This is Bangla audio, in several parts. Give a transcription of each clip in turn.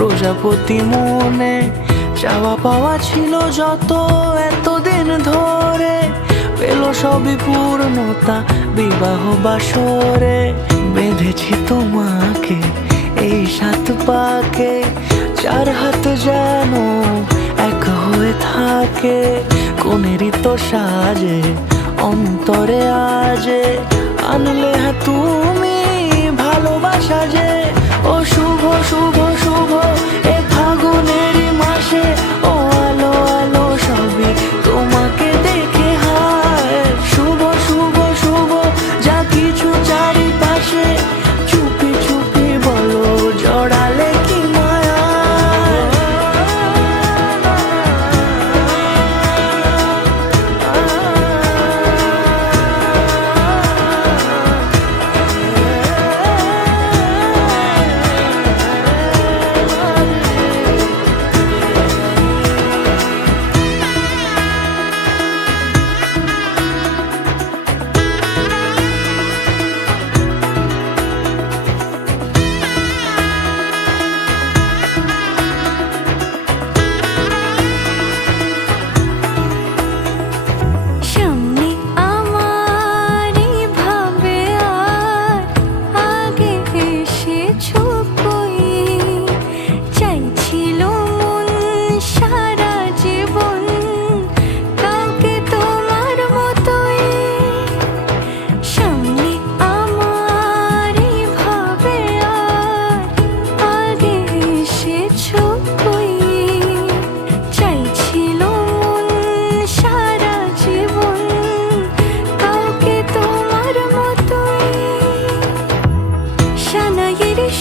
প্রজাপতি মনে চাওয়া পাওয়া ছিল যত এতদিন ধরে, পেল সবই পূর্ণতা বিবাহ বাসরে। বেঁধেছি তোমাকে এই 7 পাকে, 4 হাত যেন এক হয়ে থাকে। কোনেরই তো সাজে অন্তরে আজে, আনলে হ্যাঁ তুমি ভালোবাসা যে। ও শুভ শুভ শুভ এ ফাগুনেরই মাসে, ও আলো আলো সবই তোমাকে দেখে হায়। শুভ শুভ শুভ যা কিছু চারিপাশে, চুপি চুপি বলো জড়ালে কি মায়া।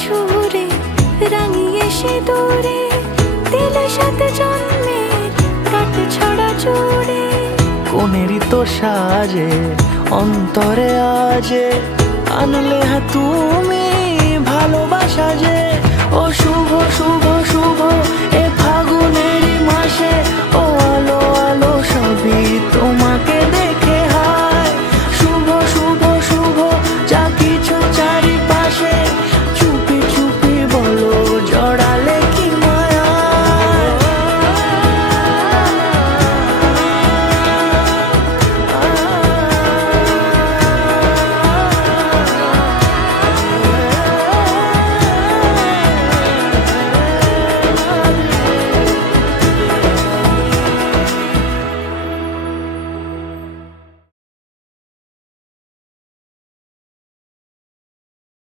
সুরে রাঙিয়ে সে দূরে দিলে 7 জন্মের কাট ছড়া জুড়ে। কোনেরই তো সাজে অন্তরে আজে, আনলে হ্যাঁ তুমি ভালোবাসা যে। ও